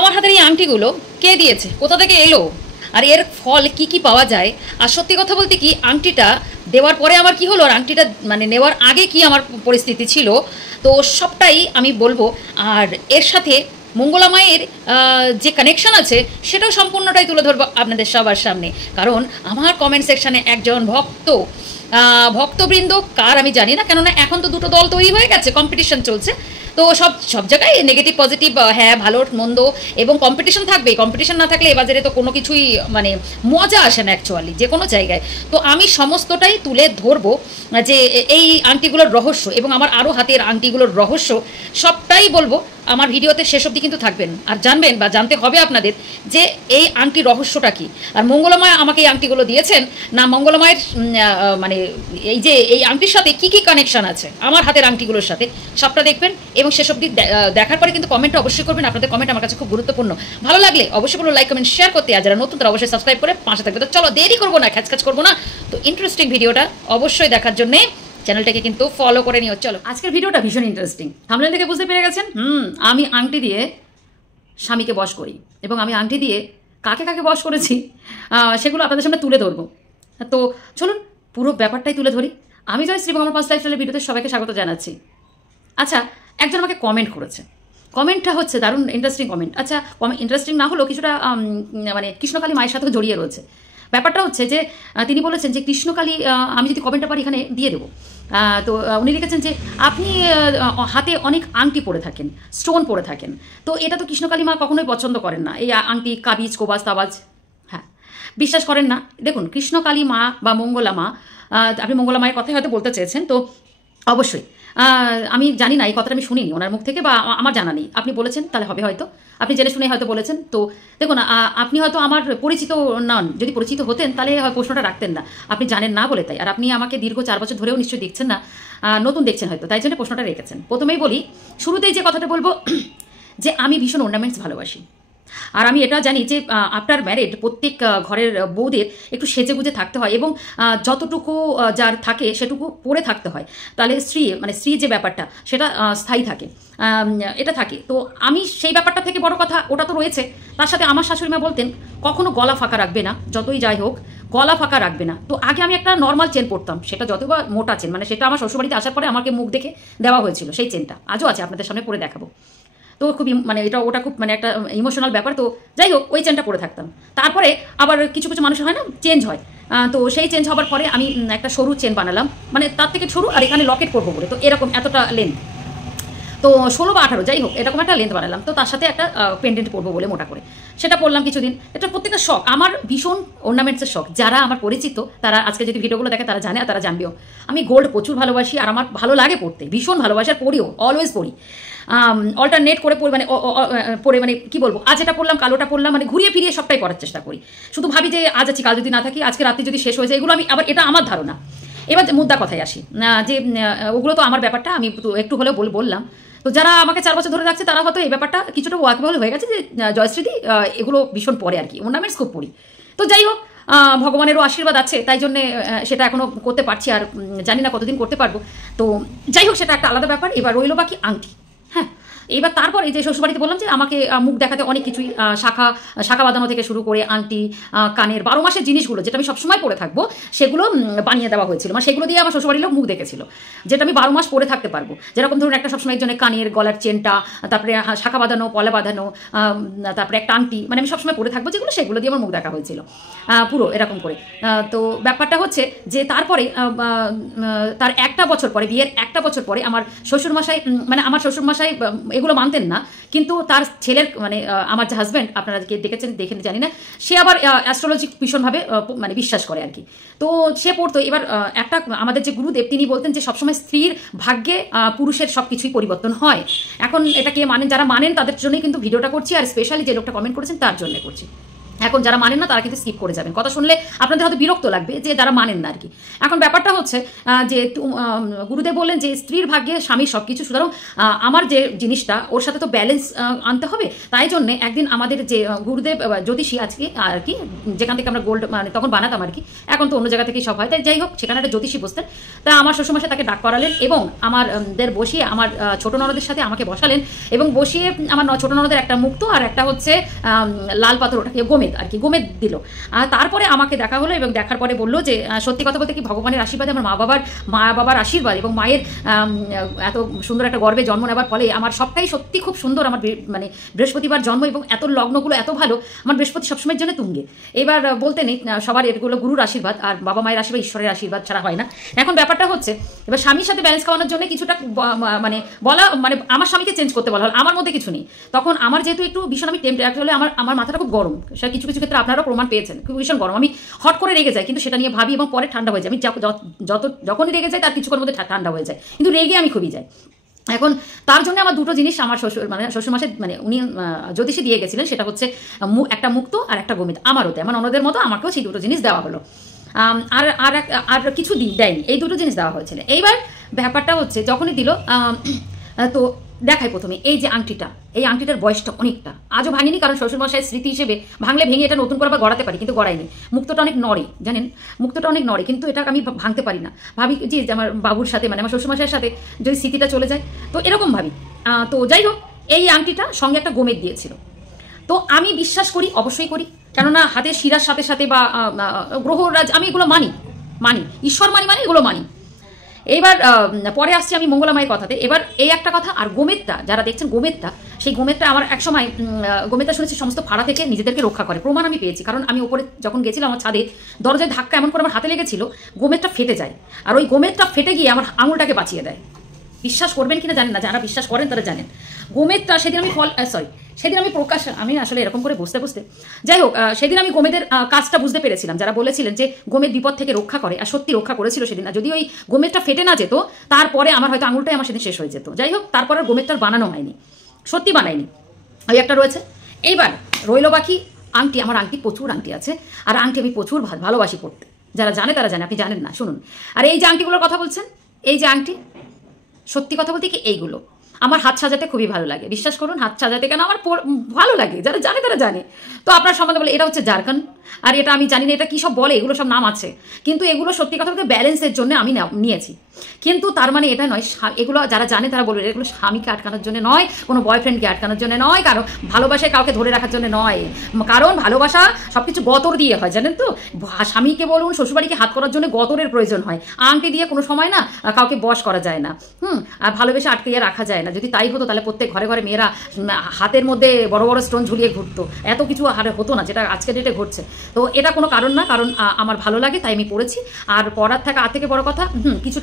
আমার হাতের এই আংটিগুলো কে দিয়েছে, কোথা থেকে এলো, আর এর ফল কি কি পাওয়া যায়, আর সত্যি কথা বলতে কি আংটিটা দেওয়ার পরে আমার কি হলো, আর আংটিটা মানে নেওয়ার আগে কি আমার পরিস্থিতি ছিল, তো সবটাই আমি বলবো। আর এর সাথে মঙ্গলা মায়ের যে কানেকশন আছে সেটাও সম্পূর্ণটাই তুলে ধরবো আপনাদের সবার সামনে। কারণ আমার কমেন্ট সেকশানে একজন ভক্তবৃন্দ কার আমি জানি না, কেননা এখন তো দুটো দল তৈরি হয়ে গেছে, কম্পিটিশন চলছে। তো সব জায়গায় নেগেটিভ পজিটিভ, হ্যাঁ ভালো মন্দ এবং কম্পিটিশন থাকবে। কম্পিটিশন না থাকলে এ বাজারে তো কোনো কিছুই মানে মজা আসে না অ্যাকচুয়ালি যে কোনো জায়গায়। তো আমি সমস্তটাই তুলে ধরবো যে এই আংটিগুলোর রহস্য এবং আমার আরও হাতের আংটিগুলোর রহস্য সবটাই বলবো। আমার ভিডিওতে শেষ অবধি কিন্তু থাকবেন আর জানবেন বা জানতে হবে আপনাদের যে এই আংটির রহস্যটা কী, আর মঙ্গলমায় আমাকে এই আংটিগুলো দিয়েছেন না, মঙ্গলমায়ের মানে এই যে এই আংটির সাথে কি কি কানেকশন আছে আমার হাতের আংটিগুলোর সাথে, সবটা দেখবেন এবং শেষ অবধি দেখার পরে কিন্তু কমেন্টটা অবশ্যই করবেন। আপনাদের কমেন্ট আমার কাছে খুব গুরুত্বপূর্ণ। ভালো লাগলে অবশ্যই বলো লাইক কমেন্ট শেয়ার করতে, আর যারা নতুন তারা অবশ্যই সাবস্ক্রাইব করে পাশে থাকবে। তো চলো দেরি করবো না, খ্যাচখ্যাচ করবো না, তো ইন্টারেস্টিং ভিডিওটা অবশ্যই দেখার জন্যে চ্যানেলটাকে কিন্তু ফলো করে নিও। চলো আজকের ভিডিওটা ভীষণ ইন্টারেস্টিং, থাম্বনেল থেকে বুঝতে পেরে গেছেন। আমি আংটি দিয়ে স্বামীকে বশ করি এবং আমি আংটি দিয়ে কাকে কাকে বশ করেছি সেগুলো আপনাদের সামনে তুলে ধরবো। তো চলুন পুরো ব্যাপারটাই তুলে ধরি। আমি জয়শ্রী এবং আমার ফার্স্ট লাইফস্টাইলের ভিডিওতে সবাইকে স্বাগত জানাচ্ছি। আচ্ছা, একজন আমাকে কমেন্ট করেছে, কমেন্টটা হচ্ছে দারুণ ইন্টারেস্টিং কমেন্ট। আচ্ছা, ইন্টারেস্টিং না হলেও কিছুটা মানে কৃষ্ণকালী মায়ের সাথেও জড়িয়ে রয়েছে। ব্যাপারটা হচ্ছে যে তিনি বলেছেন যে কৃষ্ণকালী, আমি যদি কমেন্টটা পারি এখানে দিয়ে দেবো। তো উনি লিখেছেন যে আপনি হাতে অনেক আংটি পরে থাকেন, স্টোন পরে থাকেন, তো এটা তো কৃষ্ণকালী মা কখনোই পছন্দ করেন না, এই আংটি কাবিজ কোবাজ তাবাজ, হ্যাঁ বিশ্বাস করেন না। দেখুন কৃষ্ণকালী মা বা মঙ্গলা মা, আপনি মঙ্গলা মায়ের কথাই হয়তো বলতে চেয়েছেন, তো অবশ্যই আমি জানি না, এই কথাটা আমি শুনিনি ওনার মুখ থেকে বা আমার জানা নেই। আপনি বলেছেন তাহলে হবে, হয়তো আপনি জেনে শুনে হয়তো বলেছেন। তো দেখুন আপনি হয়তো আমার পরিচিত নন, যদি পরিচিত হতেন তাহলে প্রশ্নটা রাখতেন না, আপনি জানেন না বলে তাই। আর আপনি আমাকে দীর্ঘ 4 বছর ধরেও নিশ্চয়ই দেখছেন না, নতুন দেখছেন হয়তো, তাই জন্য প্রশ্নটা রেখেছেন। প্রথমেই বলি, শুরুতেই যে কথাটা বলবো যে আমি ভীষণ অর্নামেন্টস ভালোবাসি। আর আমি এটা জানি যে আফটার ম্যারেড প্রত্যেক ঘরের বউদের একটু সেজে গুজে থাকতে হয় এবং যতটুকু যার থাকে সেটুকু পরে থাকতে হয়, তাহলে স্ত্রী যে ব্যাপারটা সেটা স্থায়ী থাকে, এটা থাকে। তো আমি সেই ব্যাপারটা থেকে বড় কথা ওটা তো রয়েছে, তার সাথে আমার শাশুড়িমা বলতেন কখনো গলা ফাঁকা রাখবে না, যতই যাই হোক গলা ফাঁকা রাখবে না। তো আগে আমি একটা নর্মাল চেন পরতাম, সেটা যতই বা মোটা চেন, মানে সেটা আমার শ্বশুরবাড়িতে আসার পরে আমাকে মুখ দেখে দেওয়া হয়েছিল, সেই চেনটা আজও আছে, আপনাদের সামনে পরে দেখাবো। তো খুব মানে ওটা খুব মানে একটা ইমোশনাল ব্যাপার। তো যাই হোক ওই চেনটা পরে থাকতাম। তারপরে আবার কিছু কিছু মানুষের হয় না, চেঞ্জ হয়, তো সেই চেঞ্জ হওয়ার পরে আমি একটা সরু চেন বানালাম, মানে তার থেকে সরু, আর এখানে লকেট করবো বলে, তো এরকম এতটা লেন্থ, তো 16 বা 18 যাই হোক এরকম একটা লেন্থ বানালাম। তো তার সাথে একটা পেন্ডেন্ট পরবো বলে মোটা করে সেটা পরলাম কিছুদিন। এটা প্রত্যেকটা শখ, আমার ভীষণ অর্নামেন্টসের শখ। যারা আমার পরিচিত তারা আজকে যদি ভিডিওগুলো দেখে তারা জানে আর তারা জানবেও। আমি গোল্ড প্রচুর ভালোবাসি আর আমার ভালো লাগে পড়তে, ভীষণ ভালোবাসি আর পড়িও, অলওয়েজ পড়ি। অল্টারনেট করে পড়ি, মানে পড়ে মানে কি বলবো, আজ এটা পড়লাম কালোটা পড়লাম, মানে ঘুরিয়ে ফিরিয়ে সবটাই পড়ার চেষ্টা করি। শুধু ভাবি যে আজ আছি কাল যদি না থাকি, আজকে রাত্রি যদি শেষ হয়ে যায়, এগুলো আমি আবার, এটা আমার ধারণা। এবার মুদ্রা কথায় আসি, যে ওগুলো তো আমার ব্যাপারটা আমি একটু হলেও বললাম। তো যারা আমাকে 4 বছর ধরে রাখছে তারা হয়তো এই ব্যাপারটা কিছুটা ওয়াকবল হয়ে গেছে যে জয়শ্রীদি এগুলো ভীষণ পরে আর কি, অর্নামেন্টস খুব পড়ি। তো যাই হোক ভগবানেরও আশীর্বাদ আছে, তাই জন্যে সেটা এখনও করতে পারছি, আর জানি না কতদিন করতে পারবো। তো যাই হোক সেটা একটা আলাদা ব্যাপার। এবার রইল বাকি আংটি। হ্যাঁ, এবার তারপরে যে শ্বশুরবাড়িতে বললাম যে আমাকে মুখ দেখাতে অনেক কিছুই, শাখা বাঁধানো থেকে শুরু করে আংটি, কানের 12 মাসের জিনিসগুলো যেটা আমি সবসময় পরে থাকবো সেগুলো বানিয়ে দেওয়া হয়েছিল, মানে সেগুলো দিয়ে আমার শ্বশুরবাড়ির লোক মুখ দেখেছিল, যেটা আমি 12 মাস পরে থাকতে পারবো। যেরকম ধরুন একটা সবসময় একজনের কানের গলার চেনটা, তারপরে শাখা বাঁধানো, পলা বাঁধানো, তারপরে একটা আংটি, মানে আমি সবসময় পরে থাকবো যেগুলো, সেগুলো দিয়ে আমার মুখ দেখা হয়েছিল পুরো এরকম করে। তো ব্যাপারটা হচ্ছে যে তারপরে তার 1টা বছর পরে, বিয়ের 1টা বছর পরে আমার শ্বশুরমশাই, মানে আমার শ্বশুরমশাই এগুলো মানতেন না, কিন্তু তার ছেলের মানে আমার যে হাজব্যান্ড, আপনারা দেখেছেন দেখেন জানি না, সে আবার অ্যাস্ট্রোলজি ভীষণভাবে মানে বিশ্বাস করে আর কি। তো সে পড়তো। এবার একটা আমাদের যে গুরুদেব তিনি বলতেন যে সবসময় স্ত্রীর ভাগ্যে পুরুষের সব কিছুই পরিবর্তন হয়। এখন এটা কে মানেন, যারা মানেন তাদের জন্যই কিন্তু ভিডিওটা করছি, আর স্পেশালি যে লোকটা কমেন্ট করেছেন তার জন্য করছি। এখন যারা মানেন না তারা কিন্তু স্কিপ করে যাবেন, কথা শুনলে আপনাদের হয়তো বিরক্ত লাগবে যে যারা মানেন না আর কি। এখন ব্যাপারটা হচ্ছে যে গুরুদেব বললেন যে স্ত্রীর ভাগ্যে স্বামীর সব কিছু, সুতরাং আমার যে জিনিসটা ওর সাথে তো ব্যালেন্স আনতে হবে। তাই জন্যে একদিন আমাদের যে গুরুদেব জ্যোতিষী আজকে আর কি, যেখান থেকে আমরা গোল্ড মানে তখন বানাতাম আর কি, এখন তো অন্য জায়গা থেকেই সব হয়, তাই যাই হোক সেখানে একটা জ্যোতিষী বসতেন। তা আমার শ্বশুরমশাই তাকে ডাক করালেন এবং আমাদের বসিয়ে আমার ছোট ননদের সাথে আমাকে বসালেন এবং বসিয়ে আমার ছোট ননদের একটা মুক্তো আর একটা হচ্ছে লাল পাথর, ওটাকে গোমেদ আর কি, গোমেদ দিল। আর তারপরে আমাকে দেখা হলো এবং দেখার পরে বললো যে সত্যি কথা বলতে কি ভগবানের আশীর্বাদে আমার মা বাবার আশীর্বাদ এবং মায়ের এত সুন্দর একটা গর্ভে জন্ম নেবার ফলে আমার সবটাই সত্যি খুব সুন্দর। আমার মানে বৃহস্পতিবার জন্ম এবং এত লগ্নগুলো এত ভালো, আমার বৃহস্পতি সবসময়ের জন্য তুঙ্গে। এবার বলতে নেই সবার এগুলো গুরুর আশীর্বাদ আর বাবা মায়ের আশীর্বাদ, ঈশ্বরের আশীর্বাদ ছাড়া হয় না। এখন ব্যাপারটা হচ্ছে এবার স্বামীর সাথে ব্যালেন্স খাওয়ানোর জন্য কিছুটা মানে বলা, মানে আমার স্বামীকে চেঞ্জ করতে বলা হল, আমার মধ্যে কিছু নেই। তখন আমার যেহেতু একটু ভীষণ আমি টেম্পট হলে আমার মাথাটা খুব গরম, সেটা কিছু কিছু ক্ষেত্রে আপনারাও প্রমাণ পেয়েছেন, খুব ভীষণ গরম, আমি হট করে রেগে যাই, কিন্তু সেটা নিয়ে ভাবি এবং পরে ঠান্ডা হয়ে যায়। আমি যখনই রেগে যাই তার কিছুক্ষণের মধ্যে ঠান্ডা হয়ে যায়, কিন্তু রেগে আমি খুবই যাই। এখন তার জন্য আমার দুটো জিনিস আমার শ্বশুরমশাই মানে উনি জ্যোতিষী দিয়ে গেছিলেন, সেটা হচ্ছে একটা মুক্তো আর একটা গোমেদ। আমার ওতে আমার অন্যদের মতো আমাকেও সেই দুটো জিনিস দেওয়া হলো, আর আর আর কিছু দেয়নি, এই দুটো জিনিস দেওয়া হয়েছিল। এইবার ব্যাপারটা হচ্ছে যখনই দিল তো দেখাই প্রথমে এই যে আংটিটা, এই আংটিটার বয়সটা অনেকটা, আজও ভাঙিনি, কারণ শ্বশুরমশাইয়ের স্মৃতি হিসেবে ভাঙলে ভেঙে এটা নতুন করে আবার গড়াতে পারি, কিন্তু গড়াইনি। মুক্তটা অনেক নড়ে, জানেন, মুক্তটা অনেক নড়ে, কিন্তু এটা আমি ভাঙতে পারি না। ভাবি যে আমার বাবুর সাথে মানে আমার শ্বশুরমশাইয়ের সাথে যদি স্মৃতিটা চলে যায়, তো এরকম ভাবি। তো যাই হোক, এই আংটিটা সঙ্গে একটা গোমেদ দিয়েছিল। তো আমি বিশ্বাস করি, অবশ্যই করি, কেননা হাতের শিরার সাথে সাথে বা গ্রহরাজ আমি এগুলো মানি, ঈশ্বর মানি এগুলো মানি। এইবার পরে আসছি আমি মঙ্গলা মায়ের কথাতে। এবার এই একটা কথা, আর গোমেদটা যারা দেখছেন গোমেদটা, সেই গোমেদটা আমার একসময় গোমেদটা শুনেছি সমস্ত ফাড়া থেকে নিজেদেরকে রক্ষা করে, প্রমাণ আমি পেয়েছি। কারণ আমি ওপরে যখন গেছিলাম আমার ছাদে দরজায় ধাক্কা এমন করে আমার হাতে লেগেছিল, গোমেদটা ফেটে যায়, আর ওই গোমেদটা ফেটে গিয়ে আমার আঙুলটাকে বাঁচিয়ে দেয়। বিশ্বাস করবেন কিনা জানেন না, যারা বিশ্বাস করেন তারা জানেন। গোমেদটা সেদিন আমি সেদিন আমি আমি আসলে এরকম করে বসতে যাই হোক, সেদিন আমি গোমেদের কাজটা বুঝতে পেরেছিলাম। যারা বলেছিলেন যে গোমেদ বিপদ থেকে রক্ষা করে, আর সত্যি রক্ষা করেছিল সেদিন। যদি ওই গোমেদটা ফেটে না যেত, তারপরে আমার হয়তো আঙুলটাই আমার সেদিন শেষ হয়ে যেত। যাই হোক, তারপর আর গোমেদটার বানানো হয়নি, সত্যি বানাইনি, ওই একটা রয়েছে। এইবার রইল বাকি আংটি। আমার আংটি প্রচুর আংটি আছে, আর আংটি আমি প্রচুর ভালোবাসি পড়তে। যারা জানে তারা জানে, আপনি জানেন না, শুনুন। আর এই যে আংটিগুলোর কথা বলছেন, এই যে আংটি, সত্যি কথা বলতে কি এইগুলো আমার হাত সাজাতে খুবই ভালো লাগে। বিশ্বাস করুন, হাত সাজাতে কেন আমার ভালো লাগে, যারা জানে তারা জানে। তো আপনার সম্বন্ধে বলে এটা হচ্ছে জারকান, আর এটা আমি জানি না এটা কী সব বলে, এগুলো সব নাম আছে, কিন্তু এগুলো সত্যি কথা বলতে ব্যালেন্সের জন্য আমি নিয়েছি। কিন্তু তার মানে এটা নয়, এগুলো যারা জানে তারা বলবে এগুলো স্বামীকে আটকানোর জন্য নয়, কোনো বয়ফ্রেন্ডকে আটকানোর জন্য নয়, কারণ ভালোবাসায় কাউকে ধরে রাখার জন্য নয়। কারণ ভালোবাসা সব কিছু গতর দিয়ে হয়, জানেন তো। স্বামীকে বলুন, শ্বশুরবাড়িকে হাত করার জন্য গতরের প্রয়োজন হয়, আংটি দিয়ে কোনো সময় না কাউকে বশ করা যায় না। আর ভালোবেসে আটকে রাখা যায় না। যদি তাই হতো তাহলে প্রত্যেক ঘরে ঘরে মেয়েরা হাতের মধ্যে বড় বড় স্টোন ঝুলিয়ে ঘুরতো, এত কিছু আর হতো না, যেটা আজকের ডেটে ঘটছে। তো এটা কোনো কারণ না, কারণ আমার ভালো লাগে তাই আমি পড়েছি। আর পড়ার থেকে বড় কথা,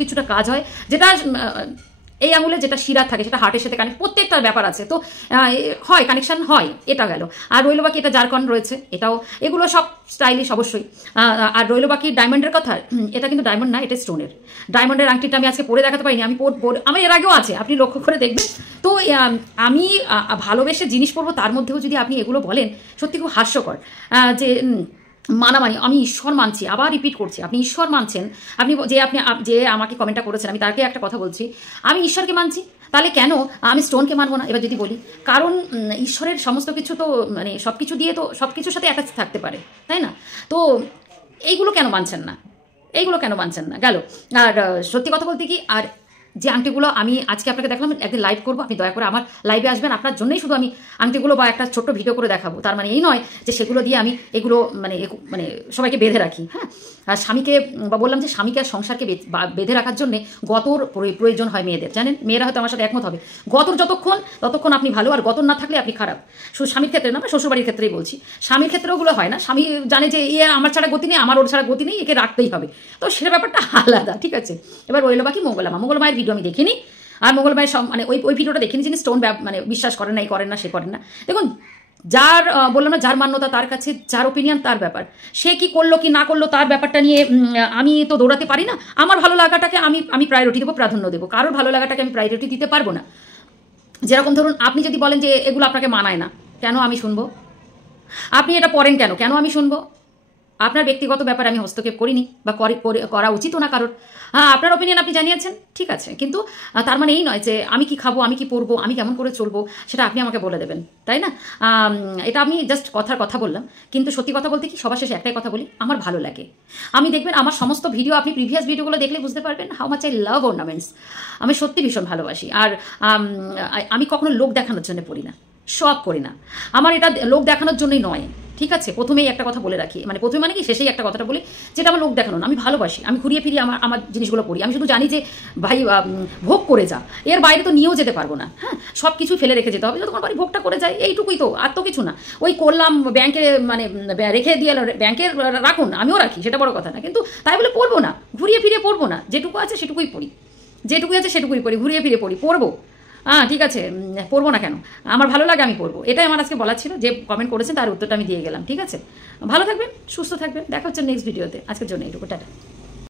কিছুটা কাজ হয়, যেটা এই আঙুলে যেটা শিরা থাকে সেটা হার্টের সাথে কানেক্ট, প্রত্যেকটার ব্যাপার আছে, তো হয় কানেকশন হয়, এটা গেল। আর রইল বাকি এটা জারকন রয়েছে, এটাও, এগুলো সব স্টাইলিশ অবশ্যই। আর রইল বাকি ডায়মন্ডের কথা, এটা কিন্তু ডায়মন্ড না, এটা স্টোনের। ডায়মন্ডের আংটিটা আমি আজকে পরে দেখাতে পারিনি, আমি আমার এর আগেও আছে, আপনি লক্ষ্য করে দেখবেন। তো আমি ভালোবেসে জিনিস পরবো, তার মধ্যেও যদি আপনি এগুলো বলেন, সত্যি খুব হাস্যকর। যে মানামানি, আমি ঈশ্বর মানছি, আবার রিপিট করছি, আপনি ঈশ্বর মানছেন। আপনি যে আমাকে কমেন্টটা করেছেন, আমি তাকে একটা কথা বলছি, আমি ঈশ্বরকে মানছি, তাহলে কেন আমি স্টোনকে মানবো না? এবার যদি বলি, কারণ ঈশ্বরের সমস্ত কিছু তো মানে সব কিছু দিয়ে তো সব কিছুর সাথে অ্যাটাচ থাকতে পারে, তাই না? তো এইগুলো কেন মানছেন না গেল। আর সত্যি কথা বলতে কি, আর যে আংটিগুলো আমি আজকে আপনাকে দেখালাম, একদিন লাইভ করবো, আপনি দয়া করে আমার লাইভে আসবেন, আপনার জন্যই শুধু আমি আংটিগুলো বা একটা ছোট্ট ভিডিও করে দেখাবো। তার মানে এই নয় যে সেগুলো দিয়ে আমি এগুলো মানে সবাইকে বেঁধে রাখি। হ্যাঁ, আর স্বামীকে বা বললাম যে স্বামীকে আর সংসারকে বেঁধে রাখার জন্যে গতর প্রয়োজন হয় মেয়েদের, জানেন। মেয়েরা হয়তো আমার সাথে একমত হবে, গতর ততক্ষণ আপনি ভালো, আর গতর না থাকলে আপনি খারাপ। শুধু স্বামীর ক্ষেত্রে না, শ্বশুরবাড়ির ক্ষেত্রেই বলছি, স্বামীর ক্ষেত্রেও ওগুলো হয় না। স্বামী জানে যে আমার ছাড়া গতি নেই, আমার ওর ছাড়া গতি নেই, একে রাখতেই হবে, তো সেটা ব্যাপারটা আলাদা, ঠিক আছে। এবার রইল বাকি মঙ্গলা মায়ের ভিডিও আমি দেখিনি, আর মঙ্গলা মায়ের মানে ওই ভিডিওটা দেখিনি, যিনি স্টোন মানে বিশ্বাস করেন না, সে করেন না। দেখুন, যার বললাম না, যার মান্যতা তার কাছে, যার ওপিনিয়ন তার ব্যাপার, সে কি করলো কি না করলো তার ব্যাপারটা নিয়ে আমি তো দৌড়াতে পারি না। আমার ভালো লাগাটাকে আমি প্রায়োরিটি দেবো, প্রাধান্য দেবো, কারোর ভালো লাগাটাকে আমি প্রায়োরিটি দিতে পারবো না। যেরকম ধরুন, আপনি যদি বলেন যে এগুলো আপনাকে মানায় না, কেন আমি শুনবো? আপনি এটা পড়েন কেন? কেন আমি শুনবো? আপনার ব্যক্তিগত ব্যাপারে আমি হস্তক্ষেপ করিনি বা করা উচিতও না কারোর। হ্যাঁ, আপনার ওপিনিয়ন আপনি জানিয়েছেন, ঠিক আছে, কিন্তু তার মানে এই নয় যে আমি কি খাবো, আমি কি পরবো, আমি কেমন করে চলবো সেটা আপনি আমাকে বলে দেবেন, তাই না? এটা আমি জাস্ট কথার কথা বললাম, কিন্তু সত্যি কথা বলতে কি সবার শেষে একটাই কথা বলি, আমার ভালো লাগে। আমি দেখবেন আমার সমস্ত ভিডিও, আপনি প্রিভিয়াস ভিডিওগুলো দেখলে বুঝতে পারবেন how much I love ornaments. আমি সত্যি ভীষণ ভালোবাসি। আর আমি কখনো লোক দেখানোর জন্য পড়ি না, সব করি না। আমার এটা লোক দেখানোর জন্যই নয়, ঠিক আছে? প্রথমেই একটা কথা বলে রাখি, মানে প্রথমে মানে কি শেষেই একটা কথাটা বলি, যেটা আমার লোক দেখানো না, আমি ভালোবাসি। আমি ঘুরিয়ে ফিরিয়ে আমার জিনিসগুলো পড়ি। আমি শুধু জানি যে ভাই ভোগ করে যা, এর বাইরে তো নিয়েও যেতে পারবো না। হ্যাঁ, সব কিছু ফেলে রেখে যেতে হবে, যতক্ষণ বাড়ি ভোগটা করে যায়, এইটুকুই তো, আর তো কিছু না। ওই করলাম ব্যাংকে, মানে রেখে দিয়ে ব্যাংকে রাখুন, আমিও রাখি, সেটা বড় কথা না, কিন্তু তাই বলে পড়বো না, ঘুরিয়ে ফিরিয়ে পড়বো না। যেটুকু আছে সেটুকুই পড়ি, যেটুকুই আছে সেটুকুই পড়ি, ঘুরিয়ে ফিরিয়ে পড়বো। হ্যাঁ, ঠিক আছে, পড়বো না কেন? আমার ভালো লাগে, আমি পড়বো। এটাই আমার আজকে বলার ছিল। যে কমেন্ট করেছেন তার উত্তরটা আমি দিয়ে গেলাম, ঠিক আছে? ভালো থাকবেন, সুস্থ থাকবেন, দেখা হচ্ছে নেক্সট ভিডিওতে। আজকের জন্য এইটুকু, টাটা।